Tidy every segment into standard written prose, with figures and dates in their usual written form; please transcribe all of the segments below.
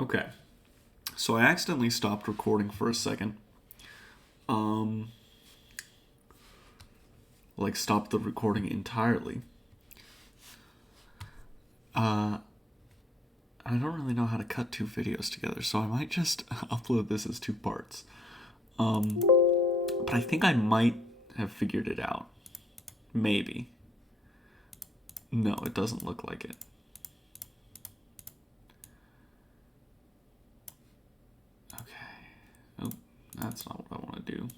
Okay. So I accidentally stopped recording for a second. Um, like stopped the recording entirely. Uh, I don't really know how to cut two videos together, so I might just upload this as two parts. But I think I might have figured it out. Maybe. No, it doesn't look like it. Okay. Oh, that's not what I want to do.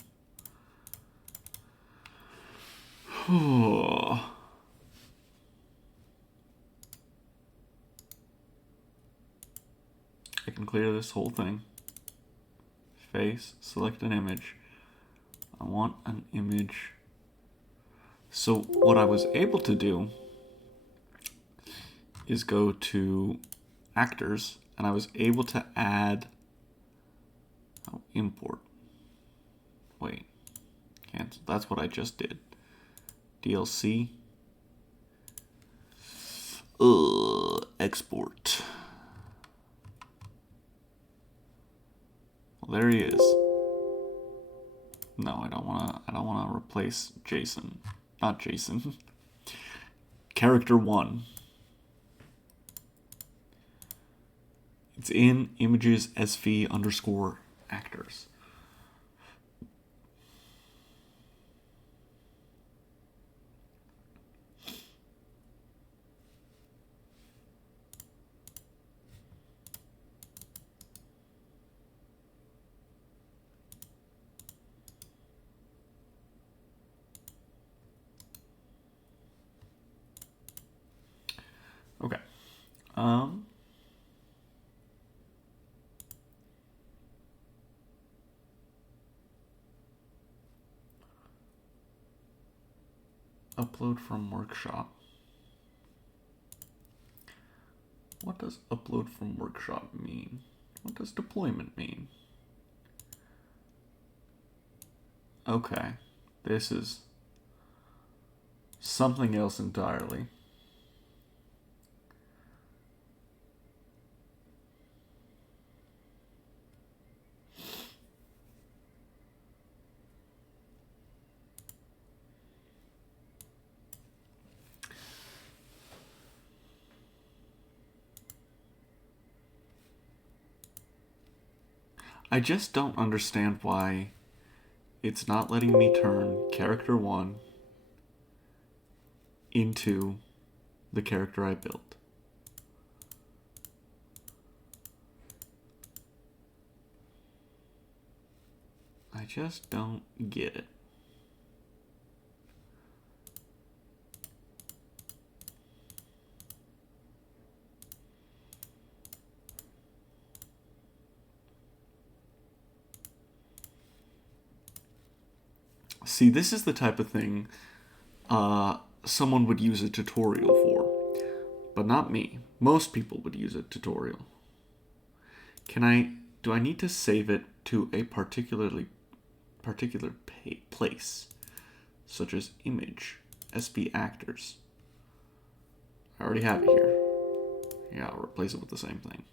I can clear this whole thing. Face, select an image. I want an image. So what I was able to do is go to actors, and I was able to add import. Wait, cancel. That's what I just did. DLC. Export. Well, there he is. No, I don't wanna replace Jason. Not Jason. Character 1. It's in images sv underscore actors. Okay. Upload from workshop. What does upload from workshop mean? What does deployment mean? Okay. This is something else entirely. I just don't understand why it's not letting me turn character 1 into the character I built. I just don't get it. See, this is the type of thing someone would use a tutorial for, but not me. Most people would use a tutorial. Do I need to save it to a particular place, such as image, SB actors? I already have it here. Yeah, I'll replace it with the same thing.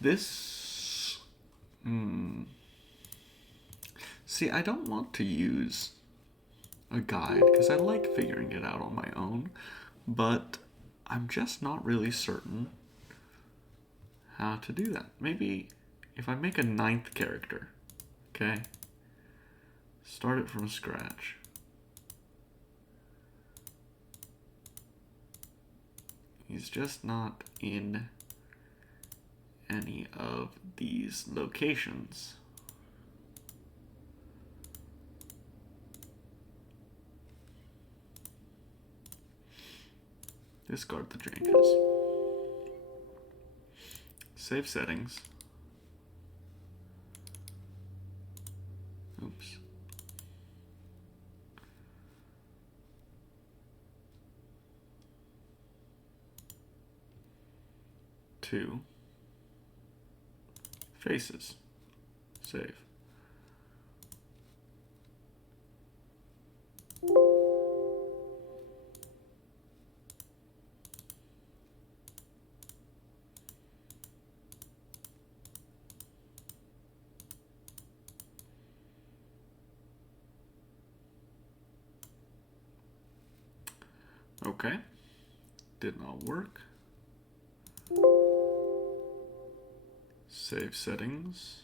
This... See, I don't want to use a guide because I like figuring it out on my own, but I'm just not really certain how to do that. Maybe if I make a 9th character, okay? Start it from scratch. He's just not in any of these locations. Discard the changes. Save settings. Oops. 2 faces. Save. Okay, did not work. Save settings.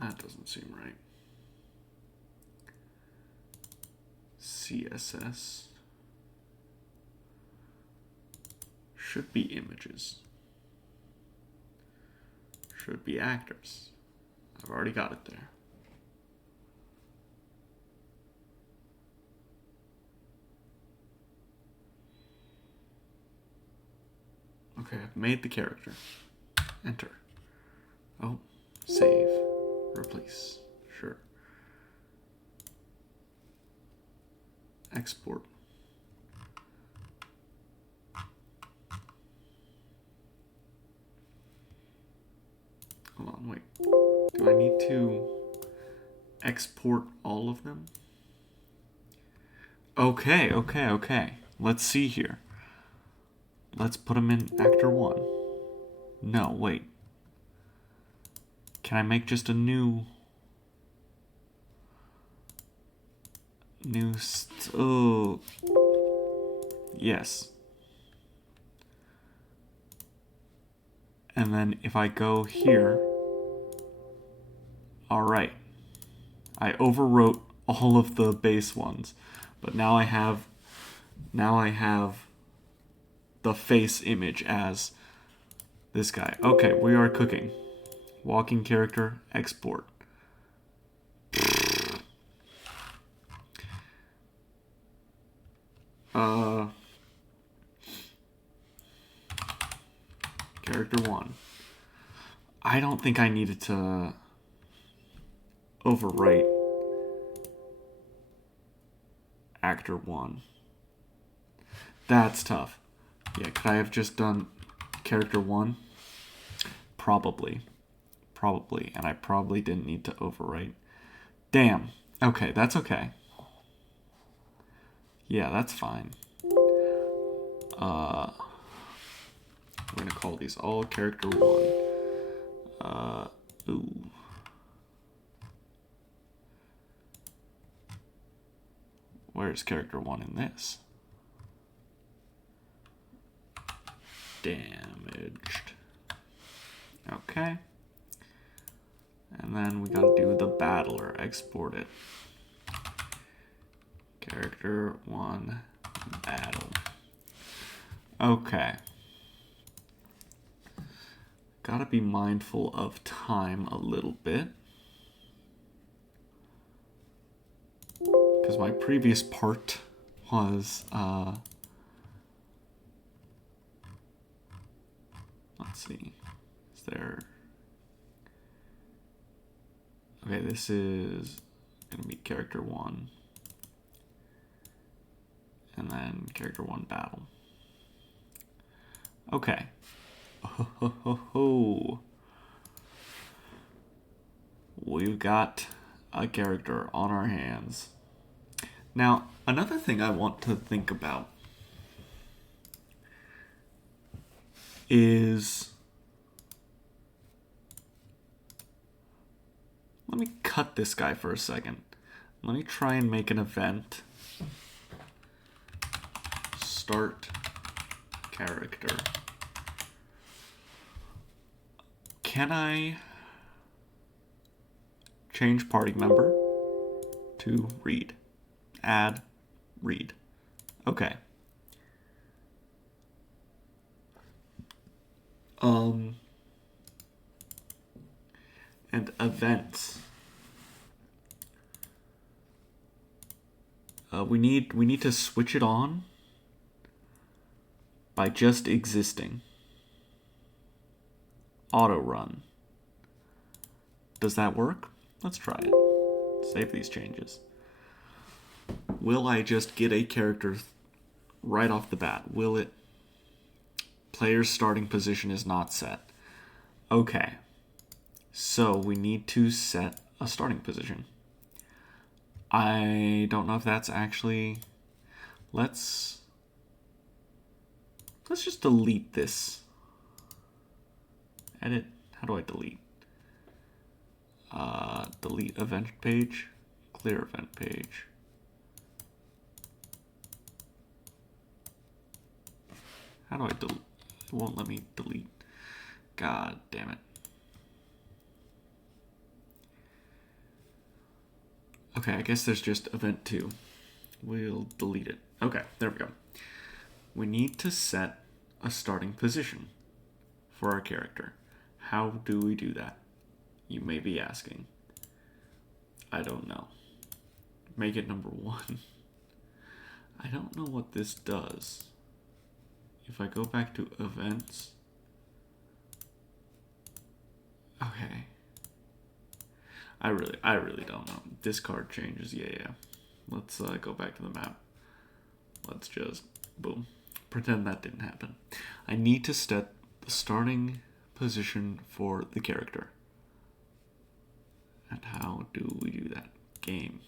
That doesn't seem right. CSS. Should be images. Should be actors. I've already got it there. Okay, I've made the character. Enter. Oh, save. Replace. Sure. Export. Hold on, wait. Do I need to export all of them? Okay. Let's see here. Let's put them in actor 1. No, wait. Can I make just a new... Oh. Yes. And then if I go here... Alright. I overwrote all of the base ones. But now I have the face image as this guy. Okay, we are cooking. Walking character, export. Character 1. I don't think I needed to overwrite actor 1. That's tough. Yeah, could I have just done character 1? Probably. And I probably didn't need to overwrite. Damn. Okay, that's okay. Yeah, that's fine. We're gonna call these all character 1. Ooh. Where's character 1 in this? Damaged. Okay. And then we gotta do the battler. Export it. Character 1 battle. Okay. Gotta be mindful of time a little bit. Because my previous part was, let's see, is there, okay, this is gonna be character 1, and then character 1 battle. Okay. Oh, we've got a character on our hands. Now, another thing I want to think about is... Let me cut this guy for a second. Let me try and make an event. Start character. Can I change party member to read? Add read. Okay. And events. We need to switch it on by just existing. Auto run. Does that work? Let's try it. Save these changes. Will I just get a character right off the bat? Will it? Player's starting position is not set. Okay. So we need to set a starting position. I don't know if that's actually... Let's just delete this. Edit. How do I delete? Delete event page. Clear event page. How do I delete? It won't let me delete. God damn it. Okay, I guess there's just event 2. We'll delete it. Okay, there we go. We need to set a starting position for our character. How do we do that? You may be asking. I don't know. Make it number 1. I don't know what this does. If I go back to events. Okay. I really don't know. Discard changes. Yeah. Let's go back to the map. Let's just, boom. Pretend that didn't happen. I need to set the starting position for the character. And how do we do that? Game.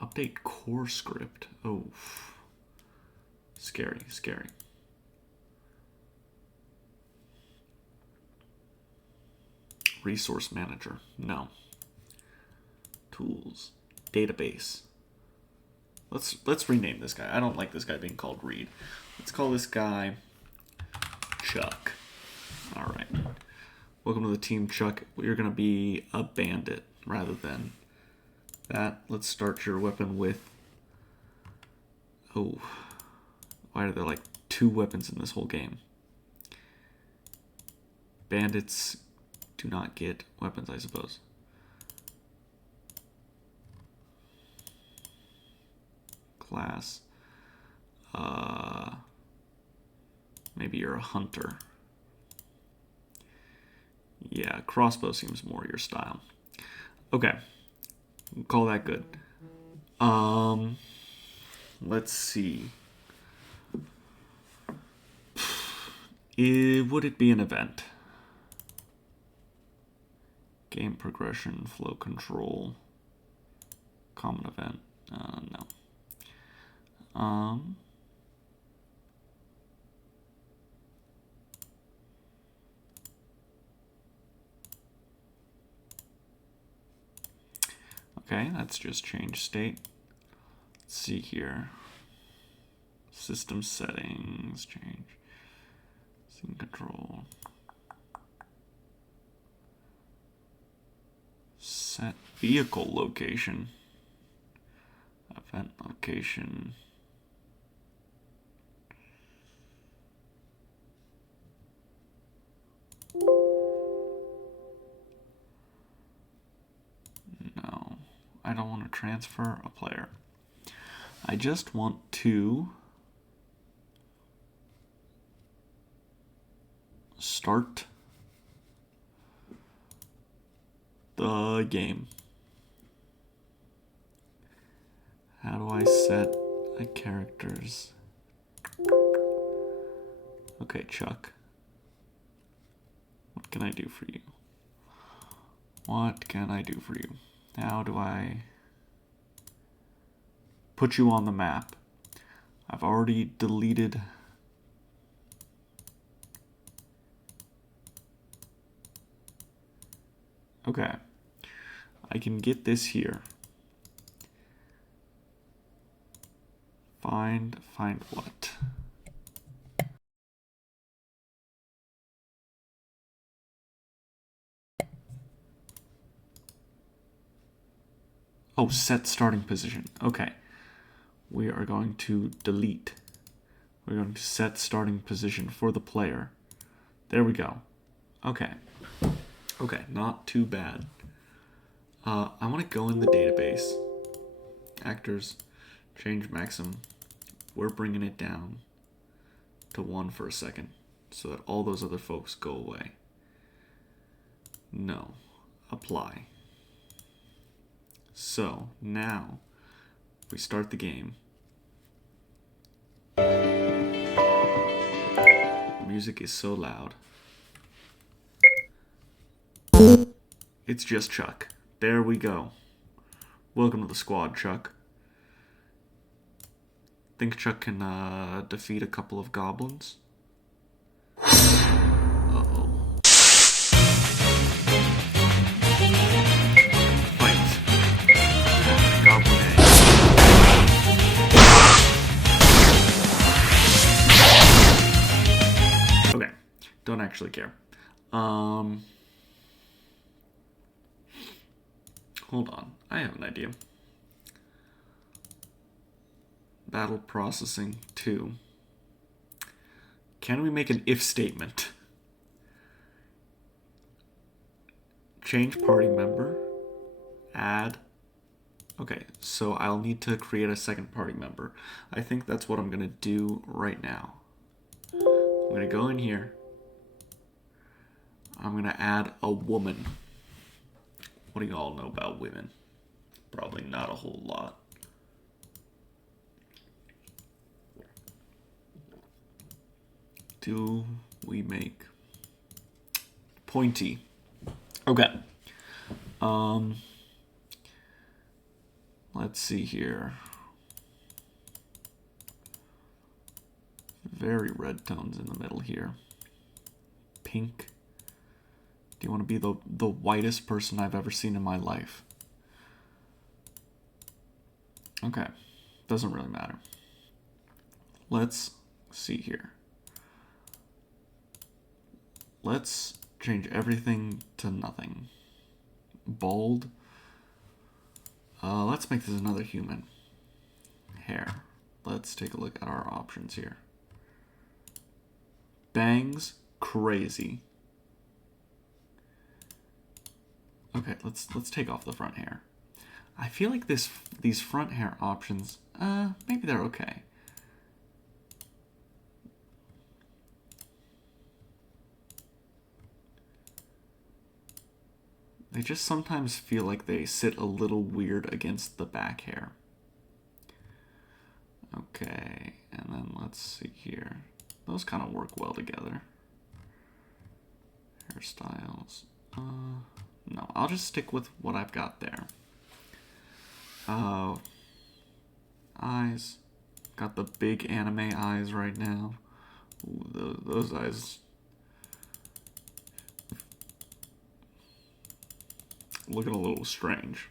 Update core script. Oh. Scary. Resource manager. No. Tools. Database. Let's rename this guy. I don't like this guy being called Reed. Let's call this guy Chuck. All right. Welcome to the team, Chuck. You're going to be a bandit rather than that. Let's start your weapon with... Oh. Why are there like 2 weapons in this whole game? Bandits do not get weapons, I suppose. Class. Maybe you're a hunter. Yeah, crossbow seems more your style. Okay. We'll call that good. Let's see. Would it be an event? Game progression, flow control, common event. No. Okay, that's just change state. Let's see here. System settings, change. Scene control. Set vehicle location. Event location. No, I don't want to transfer a player. I just want to start the game. How do I set a character's... Okay, Chuck. What can I do for you? What can I do for you? How do I put you on the map? I've already deleted... Okay. I can get this here. Find what? Oh, set starting position. Okay. We are going to delete. We're going to set starting position for the player. There we go. Okay. Okay, not too bad. I want to go in the database. Actors, change maximum. We're bringing it down to 1 for a second so that all those other folks go away. No. Apply. So, now, we start the game. The music is so loud. It's just Chuck. There we go. Welcome to the squad, Chuck. Think Chuck can defeat a couple of goblins? Uh-oh. Fight. Goblin A. Okay. Don't actually care. Hold on. I have an idea. Battle processing 2. Can we make an if statement? Change party member. Add. Okay, so I'll need to create a second party member. I think that's what I'm going to do right now. I'm going to go in here. I'm going to add a woman. What do you all know about women? Probably not a whole lot. Do we make pointy? Okay. Let's see here. Very red tones in the middle here. Pink. Do you want to be the whitest person I've ever seen in my life? Okay. Doesn't really matter. Let's see here. Let's change everything to nothing. Bold. Let's make this another human. Hair. Let's take a look at our options here. Bangs. Crazy. Okay, let's take off the front hair. I feel like these front hair options, maybe they're okay. They just sometimes feel like they sit a little weird against the back hair. Okay, and then let's see here. Those kind of work well together. Hairstyles. No, I'll just stick with what I've got there. Eyes. Got the big anime eyes right now. Ooh, those eyes looking a little strange.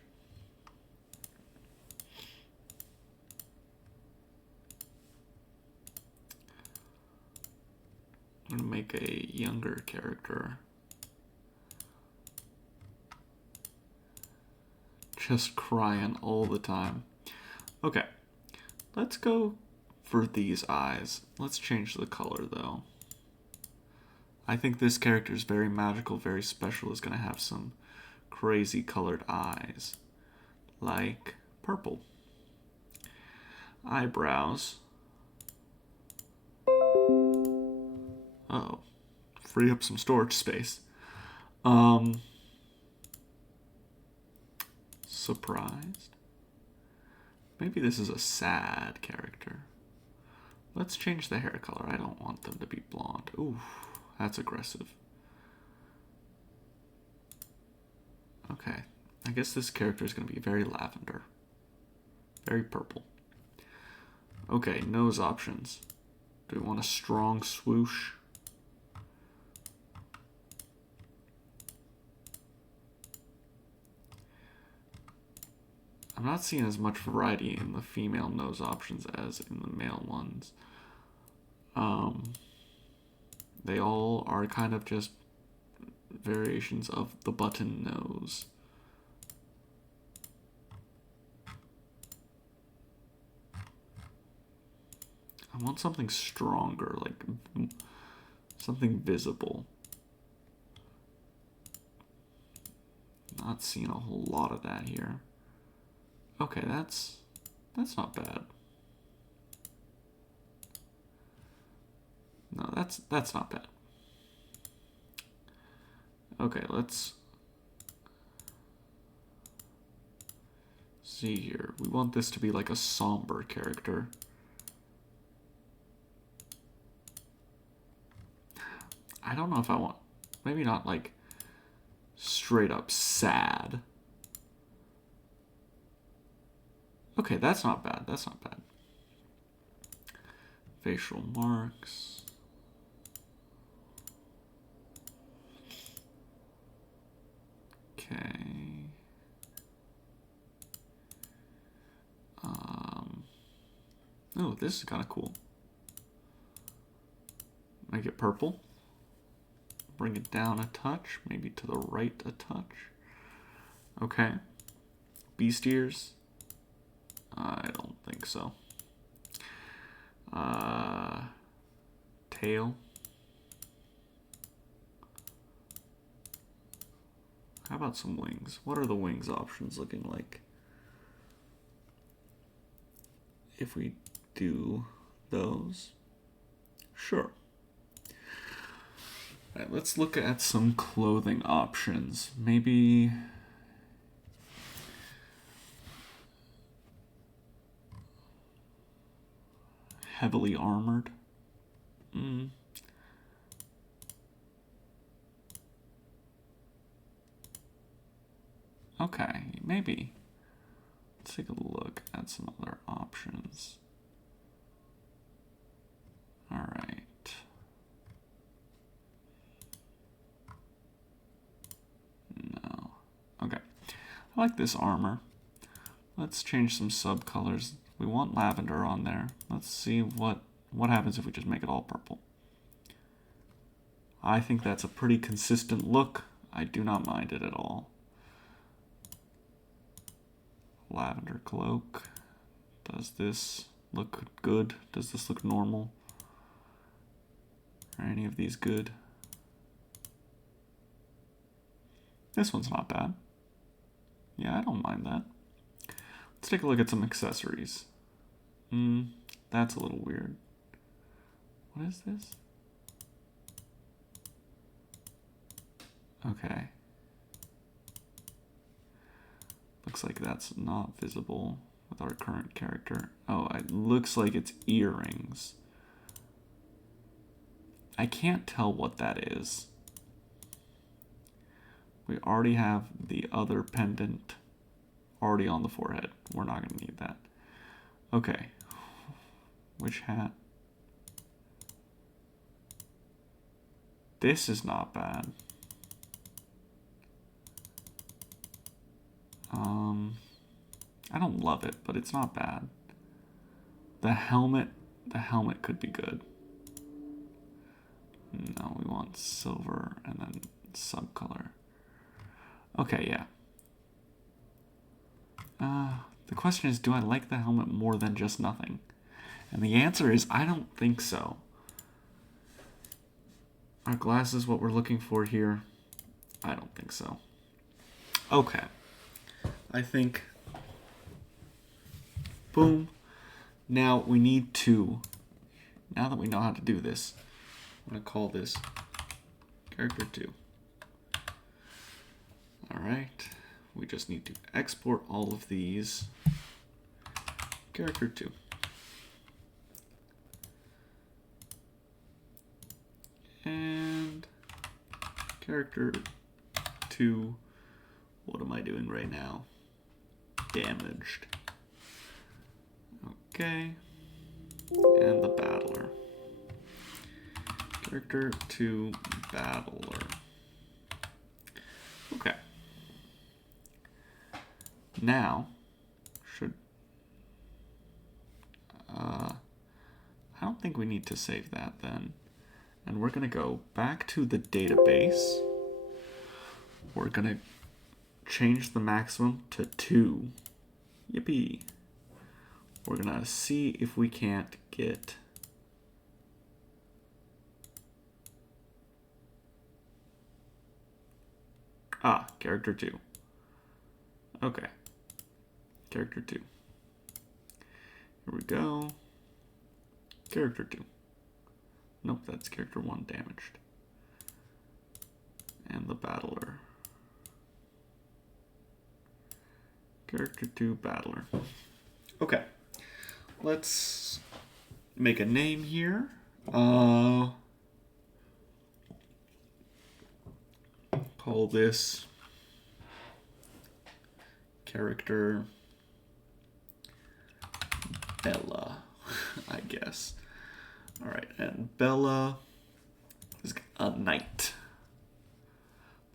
I'm gonna make a younger character. Just crying all the time. Okay, let's go for these eyes. Let's change the color though. I think this character is very magical, very special. Is gonna have some crazy colored eyes, like purple. Eyebrows. Uh-oh. Free up some storage space. Surprised. Maybe this is a sad character. Let's change the hair color. I don't want them to be blonde. Ooh, that's aggressive. Okay, I guess this character is going to be very lavender. Very purple. Okay, nose options. Do we want a strong swoosh? I'm not seeing as much variety in the female nose options as in the male ones. They all are kind of just variations of the button nose. I want something stronger, like something visible. Not seeing a whole lot of that here. Okay, that's not bad. No, that's not bad. Okay, let's see here. We want this to be like a somber character. I don't know if I want, maybe not like straight up sad. Okay, that's not bad. That's not bad. Facial marks. Okay. Oh, this is kind of cool. Make it purple. Bring it down a touch, maybe to the right a touch. Okay. Beast ears. I don't think so. Tail. How about some wings? What are the wings options looking like? If we do those, sure. All right, let's look at some clothing options. Maybe heavily armored. Okay, maybe. Let's take a look at some other options. All right. No. Okay. I like this armor. Let's change some subcolors. We want lavender on there. Let's see what happens if we just make it all purple. I think that's a pretty consistent look. I do not mind it at all. Lavender cloak. Does this look good? Does this look normal? Are any of these good? This one's not bad. Yeah, I don't mind that. Let's take a look at some accessories. That's a little weird. What is this? Okay. Looks like that's not visible with our current character. Oh, it looks like it's earrings. I can't tell what that is. We already have the other pendant already on the forehead. We're not going to need that. Okay. Which hat? This is not bad. I don't love it, but it's not bad. The helmet could be good. No, we want silver and then subcolor. Okay, yeah. The question is, do I like the helmet more than just nothing? And the answer is, I don't think so. Are glasses what we're looking for here? I don't think so. Okay. I think, boom. Now we need to, now that we know how to do this, I'm going to call this character 2. All right. We just need to export all of these. Character 2. And character 2. What am I doing right now? Damaged. Okay. And the battler. Character 2 battler. Okay. Now, I don't think we need to save that then. And we're going to go back to the database. We're going to change the maximum to 2. Yippee. We're going to see if we can't get character 2. Okay. Character 2. Here we go. Character 2. Nope, that's character 1 damaged. And the battler. Character 2 Battler. Okay. Let's make a name here. Call this character Bella, I guess. All right, and Bella is a knight.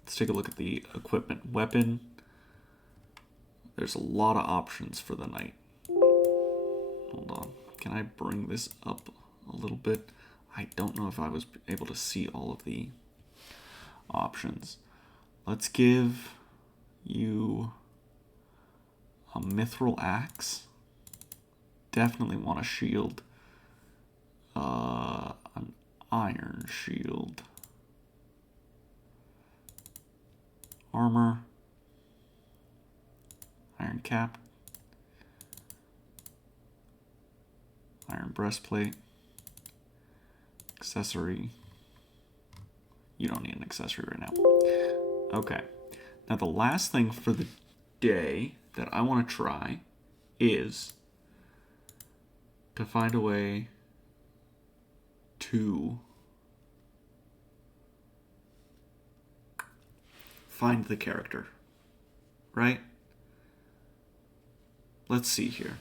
Let's take a look at the equipment. Weapon. There's a lot of options for the knight. Hold on. Can I bring this up a little bit? I don't know if I was able to see all of the options. Let's give you a mithril axe. Definitely want a shield. An iron shield. Armor. Iron cap. Iron breastplate. Accessory. You don't need an accessory right now. Okay. Now the last thing for the day that I want to try is to find a way to find the character. Right? Let's see here.